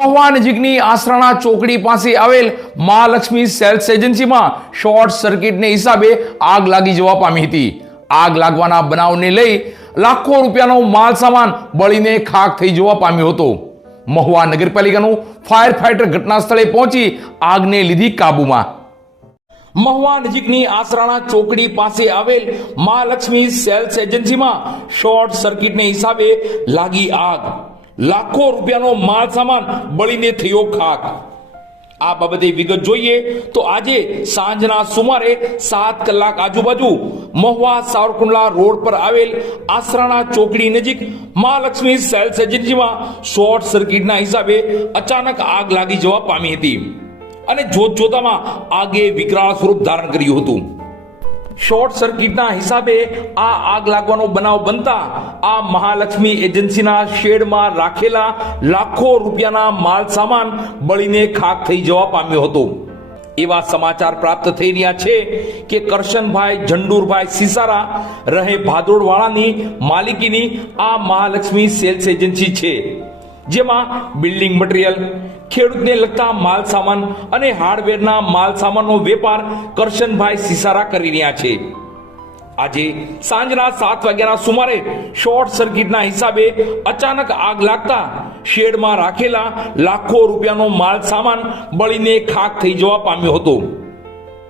મહુવા નજીકની આસરાણા ચોકડી પાસે આવેલ મહાલક્ષ્મી સેલ્સ એજન્સીમાં શોર્ટ સર્કિટને હિસાબે આગ લાગી જવા પામી હતી। આગ લાગવાના બનાવને લઈ લાખો રૂપિયાનો માલ સામાન બળીને ખાખ થઈ જવા પામ્યો હતો। મહુવા નગરપાલિકાનું ફાયર ફાઈટર ઘટના સ્થળે પહોંચી આગને લીધી કાબૂમાં। મહુવા નજીકની આસરાણા ચોકડી પાસે આવેલ મહાલક્ષ્મી સેલ્સ એજન્સીમાં શોર્ટ સર્કિટને હિસાબે લાગી આગ। લાખો રૂપિયાનો માલ સામાન બળીને થયો ખાખ। આ બાબતે વિગત જોઈએ તો આજે સાંજના સુમારે 7 કલાક આજુબાજુ મહુવા સાવરકુંડલા રોડ પર આવેલ આસરાણા ચોકડી નજીક મહાલક્ષ્મી સેલ્સ એજન્સીમાં શોર્ટ સર્કિટના હિસાબે અચાનક આગ લાગી જવા પામી હતી અને જોતજોતામાં આગે વિકરાળ સ્વરૂપ ધારણ કર્યું હતું। શોર્ટ સર્કિટના હિસાબે આ આગ લાગવાનો બનાવ બનતા આ મહાલક્ષ્મી એજન્સીના શેડમાં રાખેલા લાખો રૂપિયાના માલ સામાન બળીને ખાખ થઈ જવા પામ્યો હતો। એવા સમાચાર પ્રાપ્ત થઈ રહ્યા છે કે કરશનભાઈ ઝંડુરભાઈ સિસારા રહે ભાદોડવાળાની માલિકીની આ મહાલક્ષ્મી સેલ્સ એજન્સી છે, જેમાં બિલ્ડિંગ મટીરીયલ, ખેડૂતને લગતા માલ સામાન અને હાર્ડવેરના માલ સામાનનો વેપાર કરશનભાઈ સિસારા કરી રહ્યા છે। આજે સાંજના 7 વાગ્યાના સુમારે શોર્ટ સર્કિટના હિસાબે અચાનક આગ લાગતા શેડમાં રાખેલા લાખો રૂપિયાનો માલ સામાન બળીને ખાખ થઈ જવા પામ્યો હતો।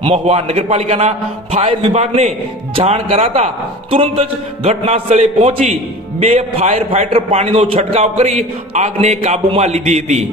મહુવા નગરપાલિકાના ફાયર વિભાગને જાણ કરાતા તુરંત જ ઘટના સ્થળે પહોંચી 2 ફાયર ફાઈટર પાણીનો છંટકાવ કરી આગને કાબૂમાં લીધી હતી।